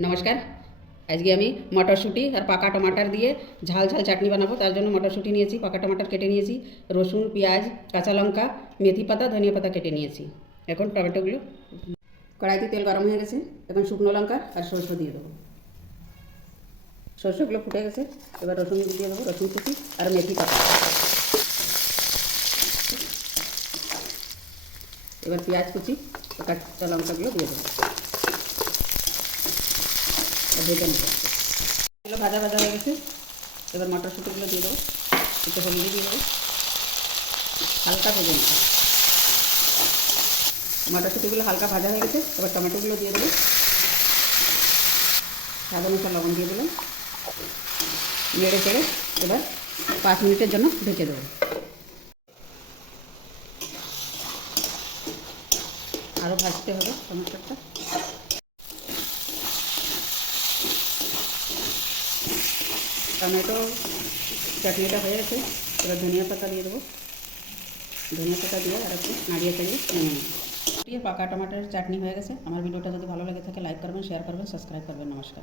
নমস্কার। আজকে আমি মটরশুঁটি আর পাকা টমাটার দিয়ে ঝাল ঝাল চাটনি বানাবো। তার জন্য মটরশুঁটি নিয়েছি, পাকা টমাটার কেটে নিয়েছি, রসুন, পেঁয়াজ, কাঁচা লঙ্কা, মেথি পাতা, ধনিয়া পাতা কেটে নিয়েছি। এখন টমেটোগুলো, কড়াইতে তেল গরম হয়ে গেছে। এখন শুকনো লঙ্কা আর সরষে দিয়ে দেবো। সরষেগুলো ফুটে গেছে। এবার রসুন দিয়ে দেবো, রসুন কুচি আর মেথি পাতা। এবার পেঁয়াজ কুচি, কাঁচা লঙ্কাগুলো দিয়ে দেবো আর ভেজে নেবো। এগুলো ভাজা ভাজা হয়ে গেছে। এবার মটরশুঁটিগুলো দিয়ে দেবো, একটু হলুদ দিয়ে দেবো, হালকা ভেজে নেবো। মটরশুঁটিগুলো হালকা ভাজা হয়ে গেছে। এবার টমেটোগুলো দিয়ে দেবো, স্বাদ অনুসার লবণ দিয়ে দিলাম, নেড়ে চেড়ে এবার 5 মিনিটের জন্য ঢেকে দেবো। আরও ভাজতে হবে টমেটোটা। টমেটো চাটনিটা হয়ে গেছে। এবার ধনিয়া পাতা দিয়ে দেবো। ধনিয়া পাতা দিয়ে আর একটু নাড়িয়ে চাড়িয়ে নেমে নেব। পাকা টমাটোর চাটনি হয়ে গেছে। আমার ভিডিওটা যদি ভালো লেগে থাকে লাইক করবেন, শেয়ার করবেন, সাবস্ক্রাইব করবেন। নমস্কার।